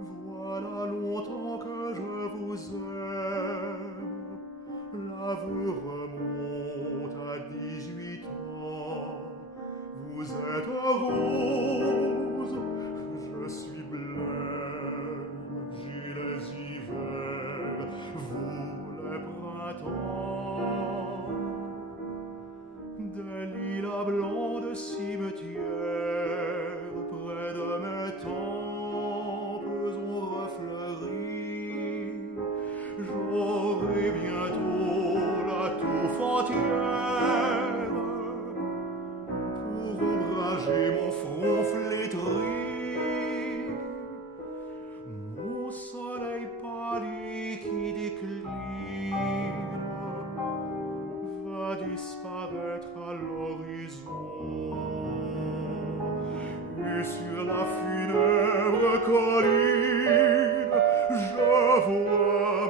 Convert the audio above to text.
Voilà longtemps que je vous aime. L'aveu remonte à 18 ans. Vous êtes rose, je suis blême, gilets hiver, vous les printemps. Des lilas blancs de cimetière, près de mes tempes ont refleuri. J'aurai bientôt la touffe entière pour ombrager mon front flétri. Mon soleil pâli qui décline va disparaître à l'horizon, et sur la funèbre colline je vois